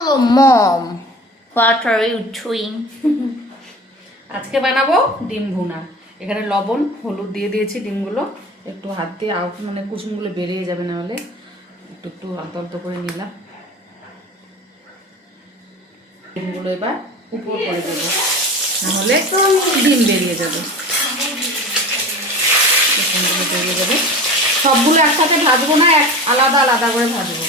Hello, Mom. What are you doing? আজকে বানাবো ডিম ভুনা। এখানে লবণ হলুদ দিয়ে দিয়েছি, ডিমগুলো একটু হাত দিয়ে মানে কুসুমগুলো বেরিয়ে যাবে, না হলে একটু একটু আলতো আলতো করে নিলাম। ডিমগুলো এবার উপর করে দেবো, না হলে ডিম বেরিয়ে যাবে। ডিমগুলো বেরিয়ে যাবে, সবগুলো একসাথে ভাজবো না, আলাদা আলাদা করে ভাজবো।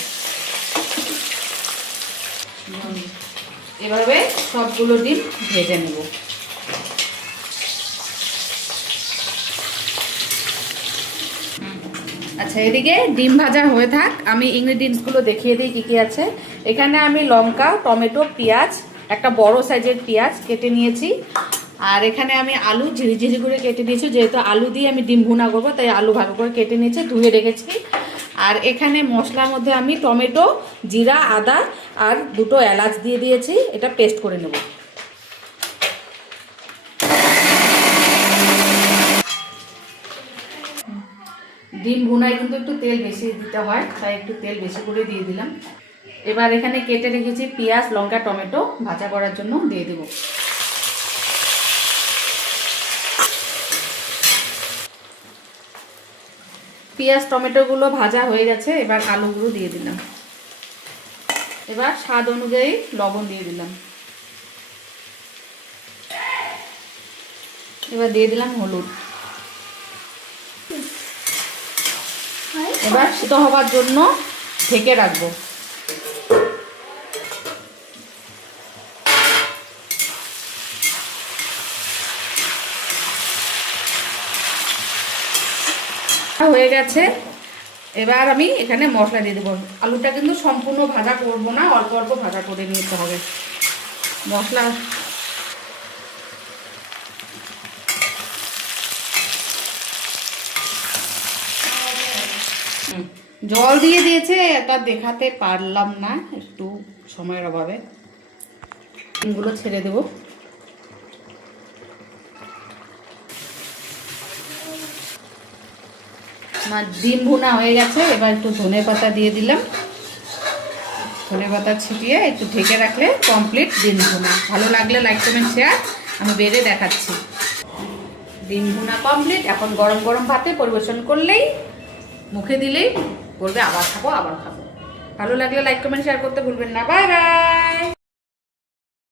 এভাবে সবগুলো ডিম ভেজে নেব। আচ্ছা, এদিকে ডিম ভাজা হয়ে থাক, আমি ইনগ্রিডিয়েন্টসগুলো দেখিয়ে দিই কী কী আছে। এখানে আমি লঙ্কা, টমেটো, পেঁয়াজ, একটা বড় সাইজের পেঁয়াজ কেটে নিয়েছি। আর এখানে আমি আলু ঝিরিঝিরি করে কেটে নিয়েছি, যেহেতু আলু দিয়ে আমি ডিম ভুনা করবো তাই আলু ভালো করে কেটে নিয়েছি, ধুয়ে রেখেছি। আর এখানে মশলার মধ্যে আমি টমেটো, জিরা, আদা আর দুটো এলাচ দিয়ে দিয়েছি, এটা পেস্ট করে নেব। ডিম ভুনায় কিন্তু একটু তেল বেশি দিতে হয়, তাই একটু তেল বেশি করে দিয়ে দিলাম। এবার এখানে কেটে রেখেছি পেঁয়াজ, লঙ্কা, টমেটো ভাজা করার জন্য দিয়ে দেব। পেঁয়াজ টমেটোগুলো ভাজা হয়ে গেছে, এবার আলুগুলো দিয়ে দিলাম। এবার স্বাদ অনুযায়ী লবণ দিয়ে দিলাম। এবার দিয়ে দিলাম হলুদ। এবার সিদ্ধ হবার জন্য ঢেকে রাখবো। হয়ে গেছে, এবার আমি এখানে মশলা দিয়ে দেবো। আলুটা কিন্তু সম্পূর্ণ ভাজা করব না, অল্প অল্প ভাজা করে নিতে হবে। মশলা জল দিয়ে দিয়েছে, এটা দেখাতে পারলাম না, একটু সময়ের অভাবে। ডিমগুলো ছেড়ে দেবো। আমার ডিম ভুনা হয়ে গেছে, এবার একটু ধনে পাতা দিয়ে দিলাম। ধনে পাতা ছিটিয়ে একটু ঢেকে রাখলে কমপ্লিট ডিম ভুনা। ভালো লাগলে লাইক কমেন্ট শেয়ার, আমি বেড়ে দেখাচ্ছি। ডিম ভুনা কমপ্লিট। এখন গরম গরম ভাতে পরিবেশন করলেই, মুখে দিলেই বলবে আবার খাবো আবার খাবো। ভালো লাগলে লাইক কমেন্ট শেয়ার করতে ভুলবেন না। Bye bye.